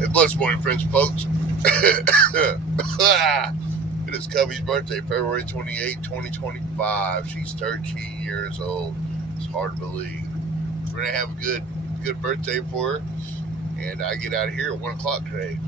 Hey, blessed morning, friends, folks. It is Cubby's birthday, February 28, 2025. She's 13 years old. It's hard to believe. We're going to have a good birthday for her, and I get out of here at 1 o'clock today.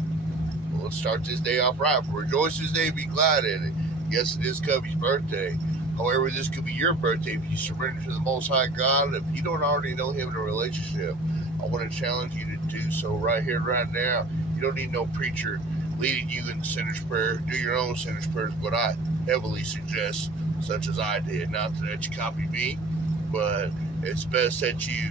Well, let's start this day off right. For rejoice this day, be glad in it. Yes, it is Cubby's birthday. However, this could be your birthday if you surrender to the Most High God. If you don't already know Him in a relationship, I want to challenge you to do so right here, right now. You don't need no preacher leading you in the sinner's prayer. Do your own sinner's prayers, but I heavily suggest, such as I did. Not that you copy me, but it's best that you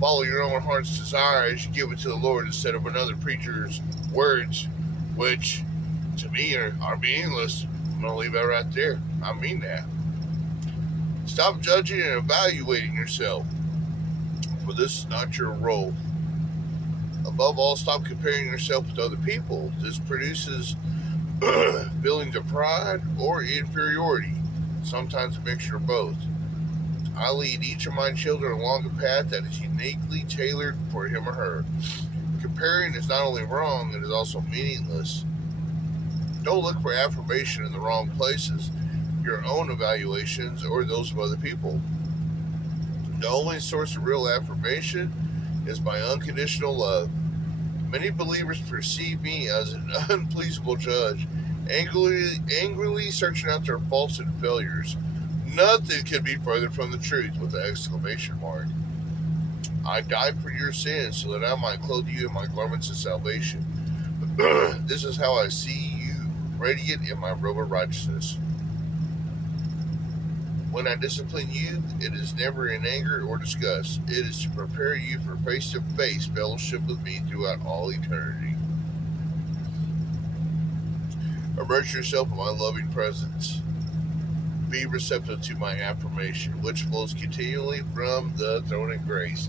follow your own heart's desire as you give it to the Lord instead of another preacher's words, which to me are meaningless. I'm going to leave that right there. I mean that. Stop judging and evaluating yourself, for this is not your role. Above all, stop comparing yourself with other people. This produces feelings of pride or inferiority, sometimes a mixture of both. I lead each of my children along a path that is uniquely tailored for him or her. Comparing is not only wrong, it is also meaningless. Don't look for affirmation in the wrong places, your own evaluations or those of other people. The only source of real affirmation is my unconditional love. Many believers perceive me as an unpleasable judge, angrily searching out their faults and failures. Nothing can be further from the truth, with an exclamation mark. I died for your sins so that I might clothe you in my garments of salvation. This is how I see you, radiant in my robe of righteousness. When I discipline you, it is never in anger or disgust. It is to prepare you for face-to-face fellowship with me throughout all eternity. Immerse yourself in my loving presence. Be receptive to my affirmation, which flows continually from the throne of grace.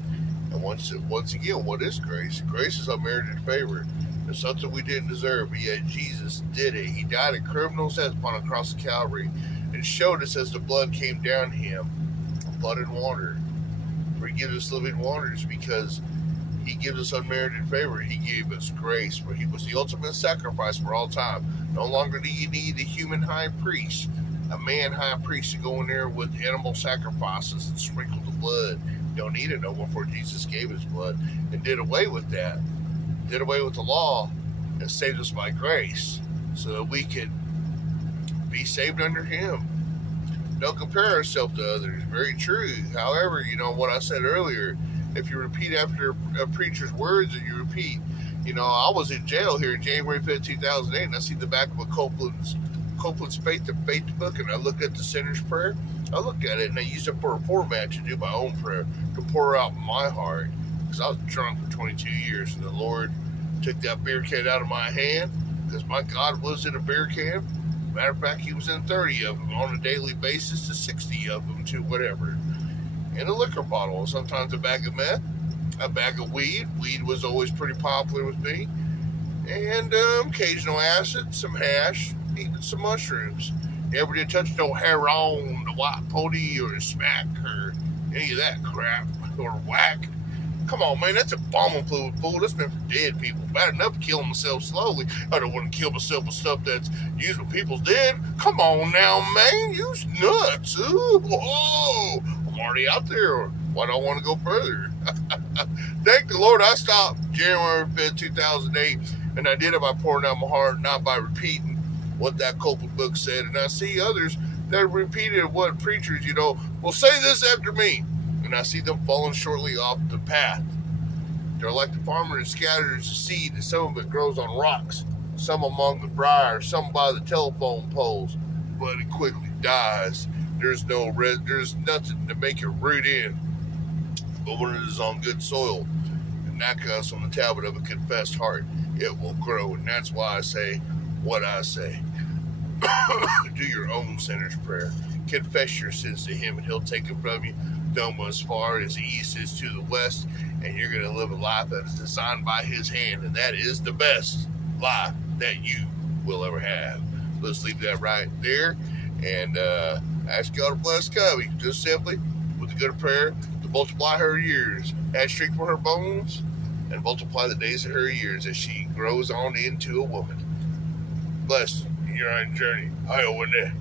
And once again, what is grace? Grace is unmerited favor. It's something we didn't deserve, but yet Jesus did it. He died a criminal's death upon a cross of Calvary, and showed us as the blood came down him, blood and water. For he gives us living waters because he gives us unmerited favor. He gave us grace, for he was the ultimate sacrifice for all time. No longer do you need a human high priest, a man high priest to go in there with animal sacrifices and sprinkle the blood. You don't need it no more, for Jesus gave his blood and did away with that. Did away with the law and saved us by grace so that we could be saved under him. Don't compare ourselves to others. Very true. However, you know what I said earlier, if you repeat after a preacher's words and you repeat, I was in jail here in January 5th, 2008, and I see the back of a Copeland's Faith to Faith book, and I looked at the sinner's prayer. I looked at it, and I used it for a format to do my own prayer, to pour out my heart, because I was drunk for 22 years, and the Lord took that beer can out of my hand, because my God was in a beer can. Matter of fact, he was in 30 of them on a daily basis to 60 of them to whatever. And a liquor bottle, sometimes a bag of meth, a bag of weed. Weed was always pretty popular with me. And occasional acid, some hash, even some mushrooms. Never did touch no heroin, the white pony, or smack, or any of that crap, or whack. Come on, man, that's a bombing fluid, fool. That's meant for dead people. Bad enough killing myself slowly. I don't want to kill myself with stuff that's used when people's dead. Come on now, man. You's nuts. Ooh, whoa. I'm already out there. Why do I want to go further? Thank the Lord I stopped January 5th, 2008, and I did it by pouring out my heart, not by repeating what that Copeland book said. And I see others that repeated what preachers, will say this after me. And I see them falling shortly off the path. They're like the farmer that scatters the seed, and some of it grows on rocks, some among the briars, some by the telephone poles, but it quickly dies. There's nothing to make it root in. But when it is on good soil, and that comes from the tablet of a confessed heart, it will grow. And that's why I say what I say. Do your own sinner's prayer. Confess your sins to him, and he'll take them from you. Them as far as the east is to the west, and you're going to live a life that is designed by his hand, and that is the best life that you will ever have. Let's leave that right there, and ask God to bless Cubby, just simply with a good prayer to multiply her years, add strength for her bones, and multiply the days of her years as she grows on into a woman. Bless your own journey. I owe it.